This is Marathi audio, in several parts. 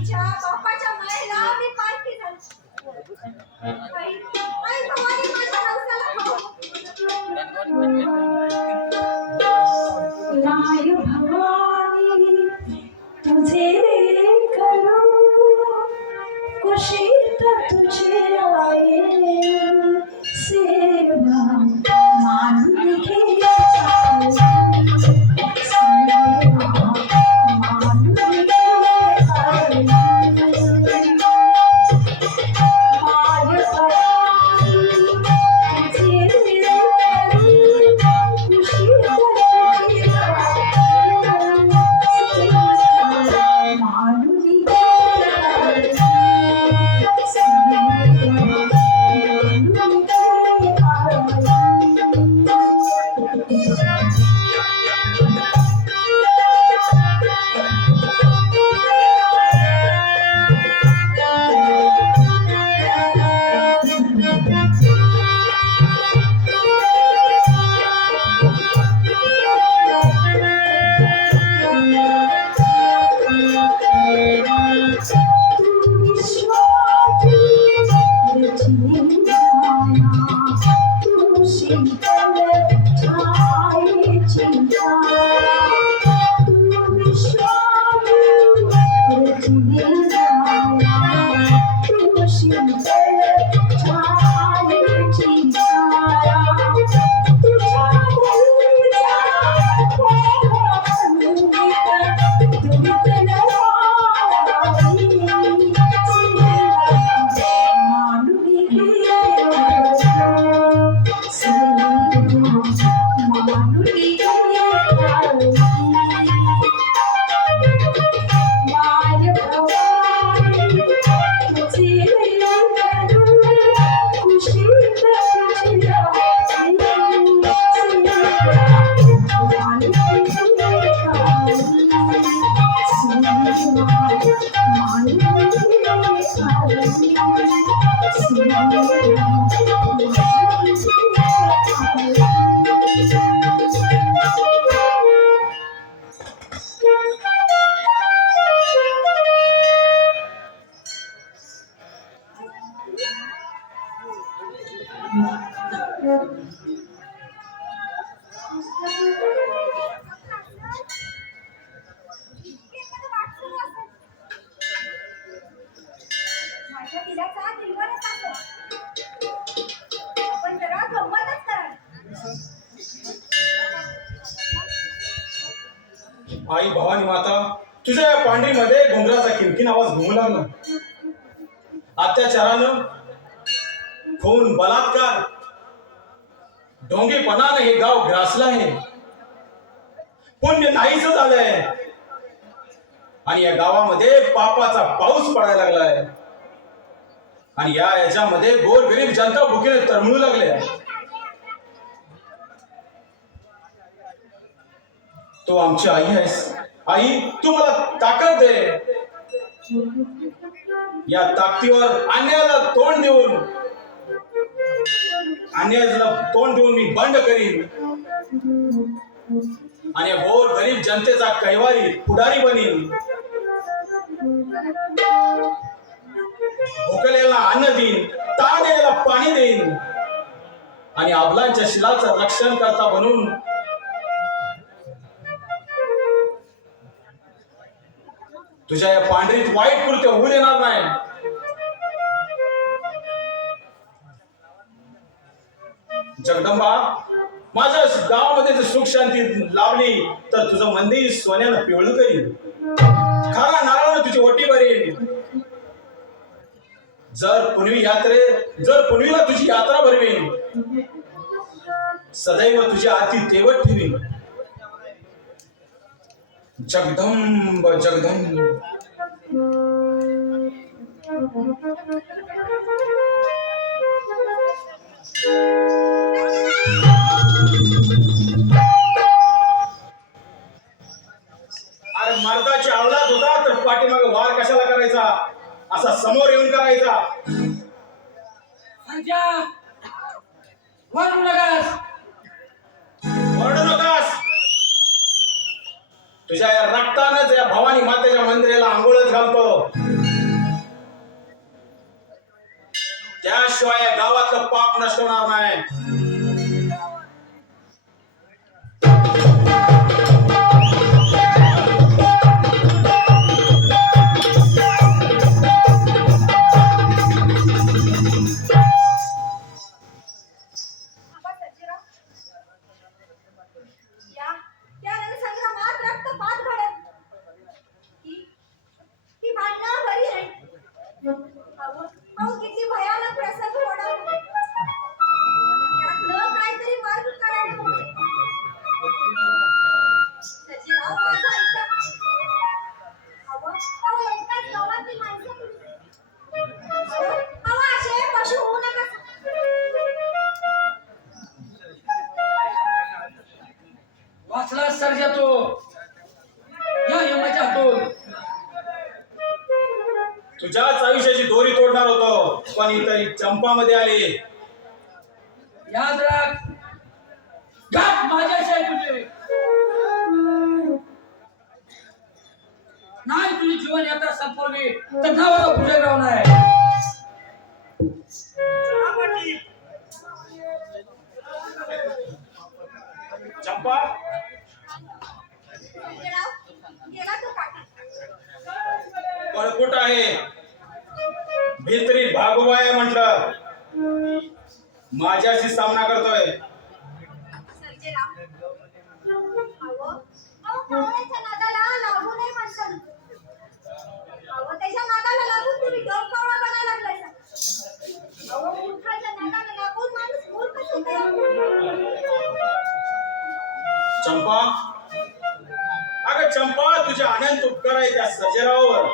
आईच्या बापाच्या मायेला मी पारखी झाली. आई आई भवानी माझ्या नवसाला नाय भवानी तुझे करू कुशीत तुझे आये सेवा मानून घे माझ्या पिलाचा दिलवरच असतो. आपण जरा गंमतच कराल. आई भवानी माता, तुझ्या या पांढरीमध्ये घुंगराचा किणकिण आवाज घुमू लागला. अत्याचारानं, खून, बलात्कार, ढोंगीपणानं हे गाव ग्रासलं आहे. पुण्य नाहीच झालंय आणि या गावामध्ये पापाचा पाऊस पडायला लागलाय आणि या याच्यामध्ये गोरगरीब जनता भुकेने तळमळू लागले. तू आमची आई आहेस. आई, तू मला ताकद दे. या ताकदीवर अन्यायाला तोंड देऊन मी बंड करीन आणि गोर गरीब जनतेचा कैवारी पुढारी बनीन. भुकेलेला अन्न देईन, तहानेला पाणी देईन आणि अबलांच्या शिलाचं रक्षण करता बनून तुझ्या या पांढरीत वाईट कृत्य होऊ देणार नाही. जगदंबा, माझ्या गावामध्ये जर सुख शांती लाभली तर तुझं मंदिर सोन्यानं पिवळं करीन, खारा नारळानं तुझी ओटी भरेन. जर पुनवीला तुझी यात्रा भरवीन, सदैव तुझी आरती तेवत ठेवीन. जगदंब जगदंब. अरे मर्दाची अवलाद होता तर पाठीमागे वार कशाला करायचा, असा समोर येऊन करायचा. वरडू नकास. तुझ्या या रक्तानच या भवानी मातेच्या मंदिराला आंघोळच घालतो. त्याशिवाय या गावातलं पाप नष्ट होणार नाही. आबा सर्जेराव, या रणसंग्रामात रक्तपात घडत. ही भांडणं बरी नाही. अहो, किती भयानक प्रसंग होणार. यातनं काहीतरी मार्ग काढायला हवा. सर्जेराव, माझं ऐका. अहो, एकाच गावातील माणसं तुम्ही. अहो, असे पशु होऊ नका. वाचला सर्जा तो या यमाच्या हातून. तुझ्याच आयुष्याची दोरी तोडणार होतो, पण इथं चंपामध्ये आले. याद राख, गाठ माझ्याशी आहे तुझे. नाही तुझी जीवन यात्रा संपवली तर नावाला पुढे राहणार आहे. चंपा, गेला तो काठी. कळकुट आहे, भित्री भागवाय म्हटलं. माझ्याशी सामना करतोय. सर्जेराव, पावळ्याच्या नादाला लागू नये म्हणतात. त्याच्या नादाला लागून तुम्ही डोकावळा बनायला लागलाय. मूर्खाच्या नादाला लागून माणूस मूर्खच होतो. चंपा, अगं चंपा, तुझे अनंत उपकार आहे त्या सर्जेरावावर.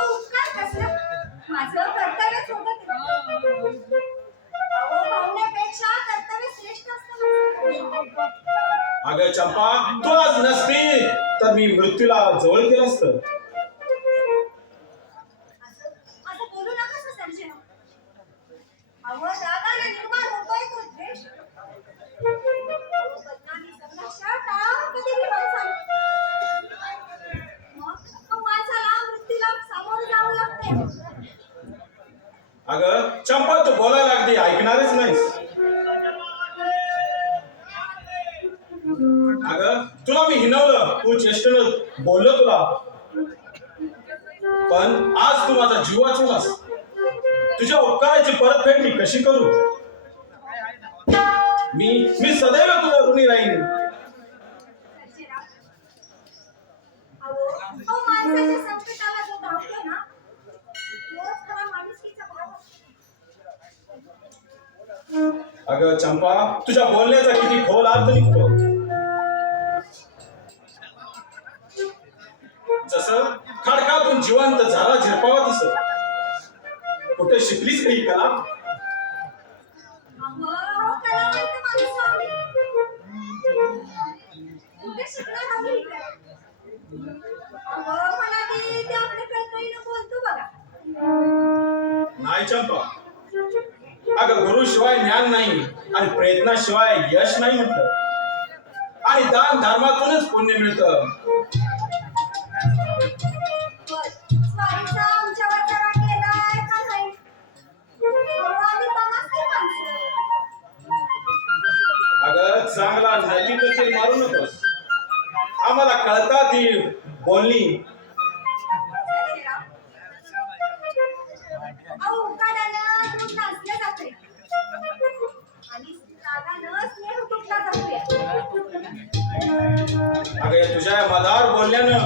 उपकार कसला? माझं कर्तव्यच होतं ते. भावनेपेक्षा कर्तव्य श्रेष्ठ असतं. अगं चंपा, तू आज नसती तर मी मृत्यूला जवळ केलं असतं. असं बोलू नका सर्जेराव. रागाने निर्माण होतोय तो द्वेष. बदनामी समस्या टाळा कधी मी माणसाला. मग माणसाला मृत्यूला सामोरं जावं लागते. अगं चंपा, तू बोलायला अगदी ऐकणारच नाहीस. अगं तुला मी हिनवलं, तू चेष्टेनं बोललो तुला, पण आज तू माझा जीव वाचवलास. तुझ्या उपकाराची परतफेड मी कशी करू? मी सदैव तुझा ऋणी राहीन. सर्जेराव, माणसाच्या संकटाला जो धावतो ना, तोच खरा माणुसकीचा भाव असतो. अगं चंपा, तुझ्या बोलण्याचा किती खोल अर्थ निघतो. जसं खडकातून जिवंत झाला झिरपावा तसं. कुठे शिकलीस काही कला? कलावंत माणूस आम्ही. कुठे शिकणार आम्ही? मला ते आपल्या कळकळीनं बोलतो बघा. नाही चंपा, अगं गुरुशिवाय ज्ञान नाही आणि प्रयत्नाशिवाय यश नाही म्हटलं. आणि दान धर्मातूनच पुण्य मिळतं. स्वामीचा आमच्यावर जरा केलाय का नाही? आम्ही तमासची माणसं. अगं चांगला नदी कसे मारू नकोस. आम्हाला कळतात ती बोलणी. उकाड्यानं दूध नाचलं जाते आणि रागानं स्नेह तुटला जातोय. अगं तुझ्या मदार बोलल्यानं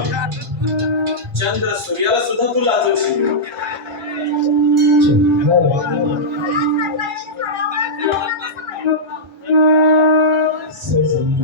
चंद्र सूर्याला सुद्धा तू लाजवशील. सजना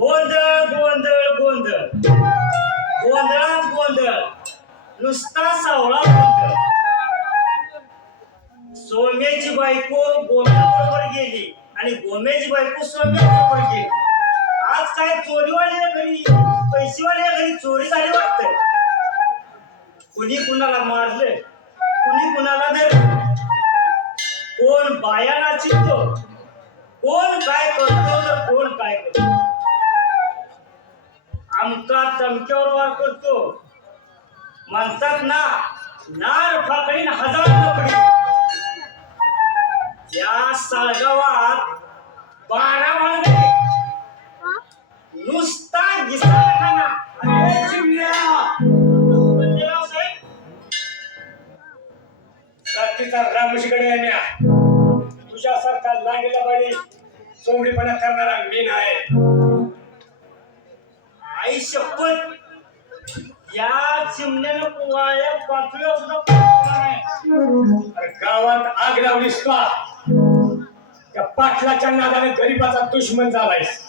गोंधळ गोंधळ गोंधळ गोंधळात गोंधळ नुसता सावळा गोंधळ. सोम्याची बायको गोम्याबरोबर गेली आणि गोम्याची बायको सोम्याबरोबर गेली. आज काय चोरीवाल्या घरी पैसेवाल्या घरी चोरी झाली वाटतंय. कुणी कुणाला मारलं, कुणी कुणाला धरलं, कोण बाया नाचितो, कोण काय करतो तर कोण काय करतो. आमका तमक्यावर वार करतो म्हणतात ना, नार फाकडी न हजार नकडी. या साळगावात 12 भानगडी नुसता गिसाळा खाना. अरे चिमण्या, पंजेराव साहेब, रात्रीचा रामशीकडे येण्या तुझ्यासारखा लांडीला बाळी सोंगडीपणा करणारा मी नाही. आई शपथ, या चिमण्यानं पोवाळ्या पाचव्या सुद्धा पोहोचला नाही. अरे गावात आग लावलीस का? त्या पाटलाच्या नादाने गरीबाचा दुश्मन झालायस.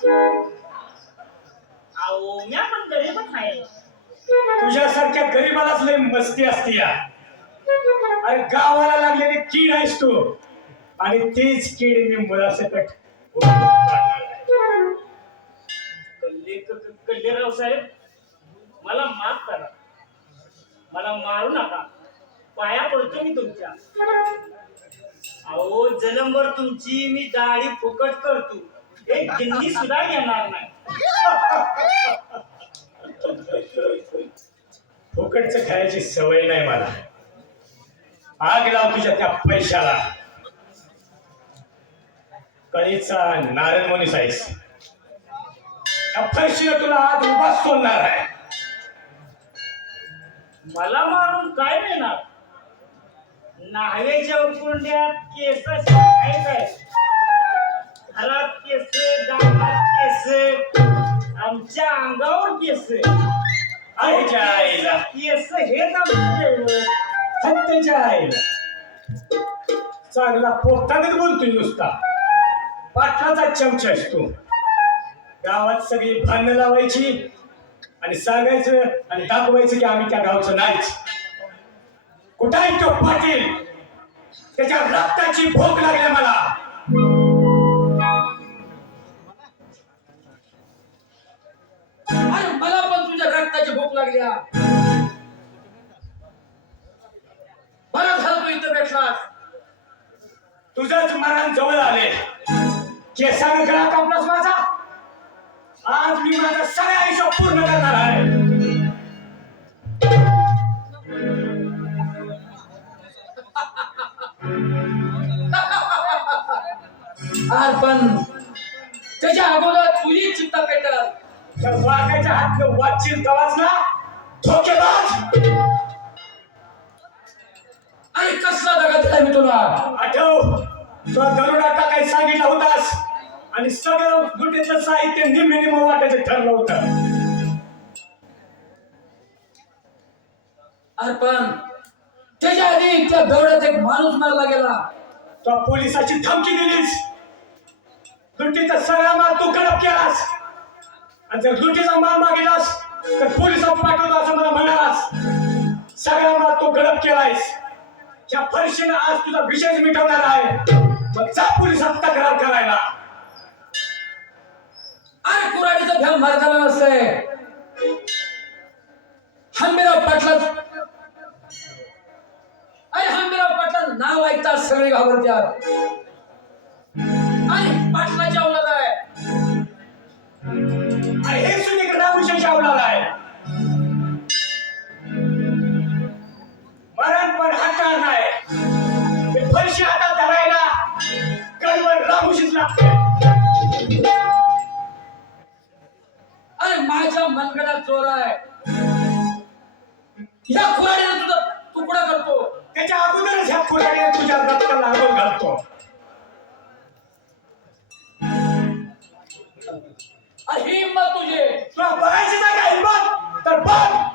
अहो म्या पण गरीबच आहे. तुझ्यासारख्या गरीबालाच लय मस्ती असते या. अरे गावाला लागलेली कीड आहेस तू आणि तीच कीड मी मुलासकट कल्लेराव साहेब, मला माफ करा, मला मारू नका, पाया पडतो मी तुमच्या. अहो जन्मभर तुमची मी दाढी फुकट करतो, एक गिन्नी सुद्धा घेणार नाही. फुकटचं खायची सवय नाही मला. आग लाव तुझ्या त्या पैशाला. कळीचा नारद मनीस आहेस. त्या फरशीनं तुला आज उभाच सोडणार आहे. मला मारून काय मिळणार? न्हाव्याच्या उकुंड्यात केस आहे, घरात केस, गावात केस, आमच्या अंगावर केस. आईच्या आईला, केस हेच आमचं दैवत. हत्तेच्या आईला. चांगला पोपटागत बोलतोय नुसता. पाटलाचा चमचा असतो. गावात सगळी भांडणं लावायची आणि सांगायचं आणि दाखवायचं की आम्ही त्या गावचं नाहीच. कुठं आहे तो पाटील? त्याच्या रक्ताची भूक लागली मला. अरे मला पण तुझ्या रक्ताची भूक लागल्या. बरं झालं तू इथं भेटलास. तुझंच मरण जवळ आले. केसानं गळा कापलास माझा. आज मी माझा सगळा हिशोब पूर्ण करणार आहे. अरे पण त्याच्या अगोदर तुझी चित्ता पेटल. त्या वाघाच्या हातनं वाचिल तवाच ना धोकेबाज. अरे कसला दगा दिला मी तुला. आठव, तुला दरोडा टाकायला सांगितला होतास आणि सगळं गुटेचं साहित्य निम्मे वाटायचं ठरलं होतं. अरे पण त्याच्या आधी त्या दौड्यात एक माणूस मारला गेला. तो पोलिसाची धमकी दिलीस, लुटीचा सगळा माल तू गडप केलास, आणि जर लुटीचा माल मागितलास तर पोलिसात पाठवतो असं मला म्हणालास. सगळा माल तू गडप केलायस. त्या फरशीनं आज तुझा विषय मिटवणार आहे. मग जा पोलिसात तक्रार करायला. अरे कुऱ्हाडीचं ध्यान मारताना नसतंय. हंबीराव पाटला, अरे हंबीराव पाटला नाव ऐकतात सगळे घाबरतात. आणि पाटलाच्या औलाद आहे. आणि हे सुनील रामविषयी आवडला आहे. मरण पण हातात नाही. ते फरशी हातात धरायला कळवण रामविषयीच लागते. अरे माझ्या मनगडात चोर आहे. या कुऱ्हाडीने तुझा तुकडा करतो. त्याच्या अगोदरच ह्या कुऱ्हाडीने तुझ्या रक्ताला आगोल घालतो. अरे ही हिंमत तुझी. तुला बघायची नाही का हिंमत? तर बघ.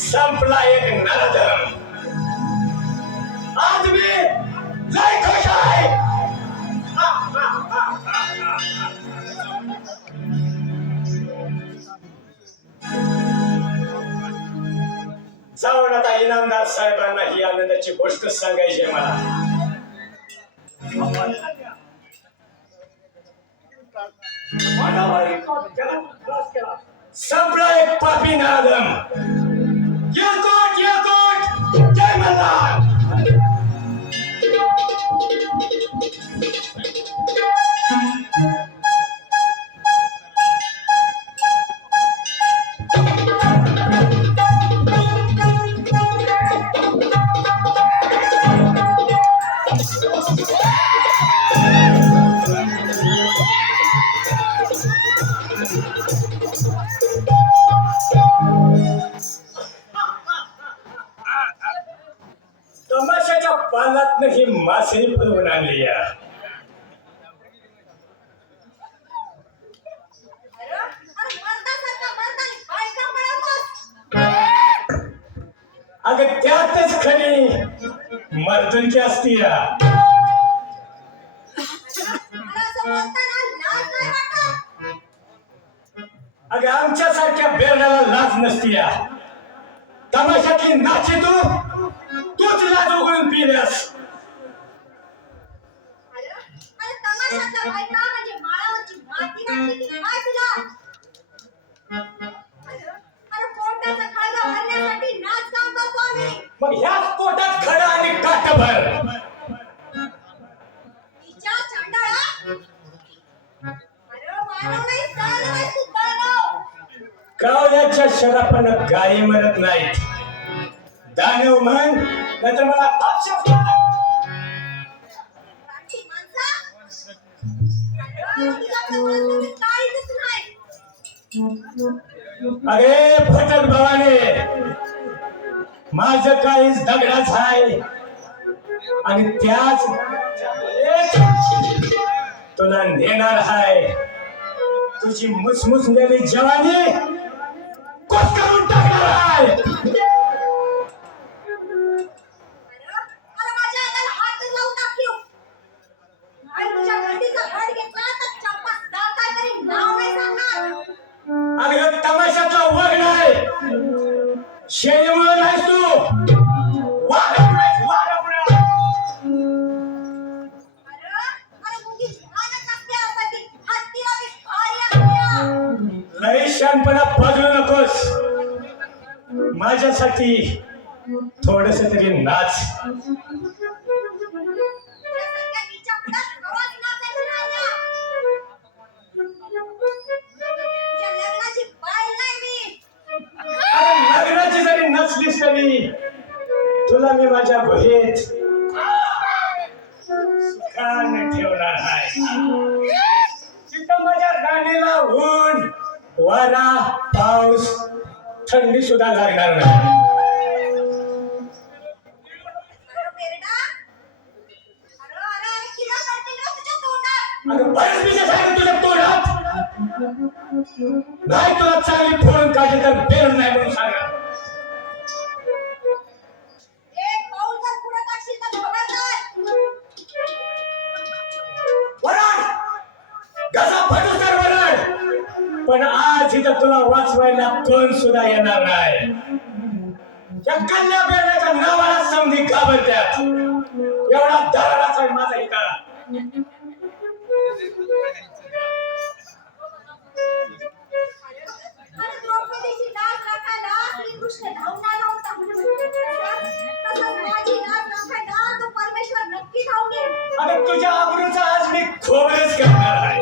संपला एक नरधम. आज मी लय खुश आहे. जाऊन आता इनामदार साहेबांना ही आनंदाची गोष्ट सांगायची आहे मला. संपला एक पापी नरधम. येकोट येकोट जय मल्हार. तमाशाच्या पालात ही मासे पळवून आणली या. अगं त्यातच खरी मर्दनकी असती या. अगं आमच्यासारख्या बेरड्याला लाज नसती या. तमाशातली नाची तूच लाज उघडून पिल्यास. मग ह्याच पोटात खडा आणि काटभर. कावल्याच्या शरापानं गायी मरत नाहीत. दानव म्हण नाहीतर मला अरे फटक भवाने, माझं काहीच दगडाच आहे आणि त्याच तुला नेणार आहे. तुझी मुसमुसलेली जवानी कोस करून टाकणार आहे. अगं तमाशातला वर्ग नाही, शेळीमुळे नाहीस तू. लई शानपणा बदलू नकोस. माझ्यासाठी थोडस तरी नाच. लग्नाची जरी नसलीस तरी तुला मी माझ्या गुहेत सुखाने ठेवणार आहे. तिथं माझ्या राणीला ऊन वारा पाऊस थंडी सुद्धा लागणार नाही. अगं बरेच विषय सांगितलं तुझ्या तोंडात. नाही तुला चांगली फोडून काढली तर बेल नाही म्हणून सांगा. एक पाऊल जर पुढे टाकशील तर खबरदार. वराड कसा फटूस कर वराड. पण आज इथं तुला वाचवायला कोण सुद्धा येणार नाही. या कन्या बेरण्याच्या नावाला समधी घाबरत्यात. एवढा दराराचा आहे माझा इथं. अरे द्रौपदीची लाज राखायला श्रीकृष्ण धावणार नव्हता. तसंच माझी लाज राखायला तो परमेश्वर नक्की धावून येईल. आणि तुझ्या आबरूचा आज मी खोबरच करणार आहे.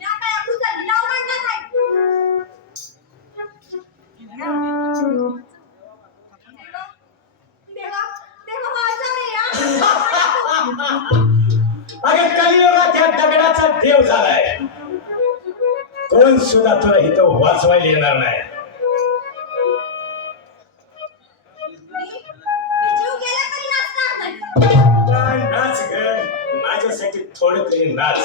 या काय अब्रूचा लिलाव मांडला काय? देवा, देवा माझा रे या. अगे कलियुगात त्या दगडाचा देव झालाय. कोण सुद्धा तुला इथं वाचवायला येणार नाही. मी जीव गेला तरी नाचणार नाही. काय नाच ग, माझ्यासाठी थोडं तरी नाच.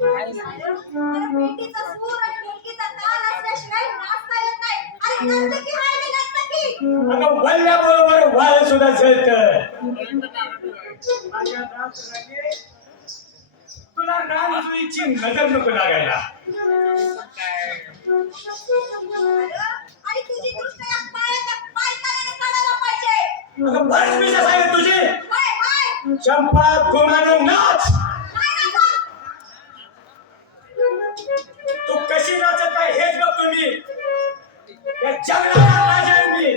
अरे पेटीचा सूर आणि ढोलकीचा ताल असल्याशिवाय नाचता येत नाही. अरे नर्तकी आहे मी नर्तकी. अगं वल्ल्याबरोबर वाळ सुद्धा जळत. तुला रानजुईची नजर नको लागायला. आणि तुझी दृष्ट या पायाच्या पायतालाने काढायला पाहिजे. अगं बरेच विषय सांगितले तुझे. हाय हाय चंपा गुमाने नाच. नाही नाचत. तू कशी नाचत आहे हेच बघतो मी. या जगण्याचा राजा आहे मी.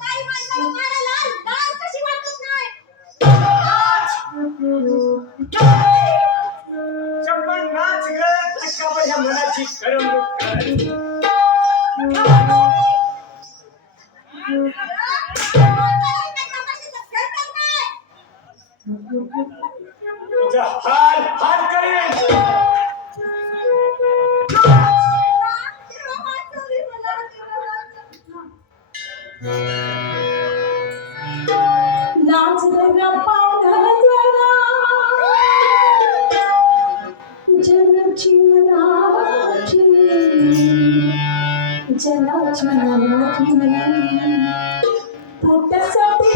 काही माणसाला मारायला लाज कशी वाटत नाही. चंपा नाच ग. धक्का माझ्या मनाची करमणूक कर. तुझा हाल हाल करेन. नाचलेल्या पाण्याला जनाची मनाची जनाची मनाची पोटासाठी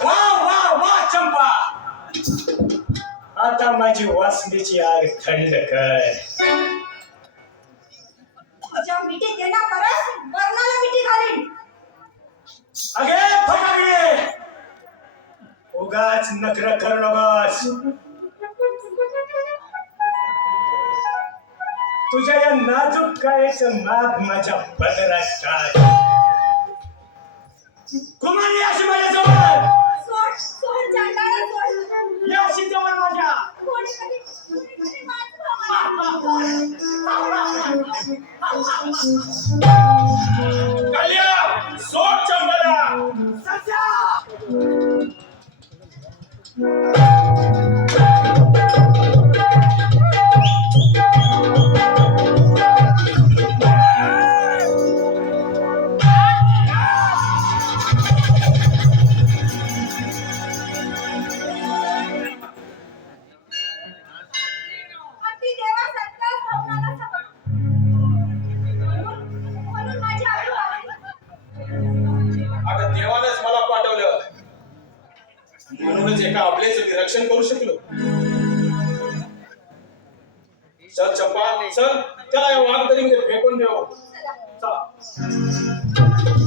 वा वा वा चंपा, आता माझी वासनेची आग थंड कर. तुझ्या मिठी देणार परत वर्णाला मिठी घालीन. अगे फटाकडे, उगाच नखर करू नकोस. तुझ्या या नाजूक कायेचं नाग माझ्या बदरात कुमारी अशी माझ्याजवळ, सोड सोड चांडाळा सोड. या अशी जवळ माझ्या. कोणी कधी माझं काल्या सोड चंपला. अति देवासारखा भावनाला समज. म्हणून माझी आबरू आहे. अगं देवानेच मला पाठवलं, म्हणूनच एका आपलेच मी रक्षण करू शकलो. चल चंपा चल, त्याला या वाघदरीमध्ये फेकून देऊ. चला. चला.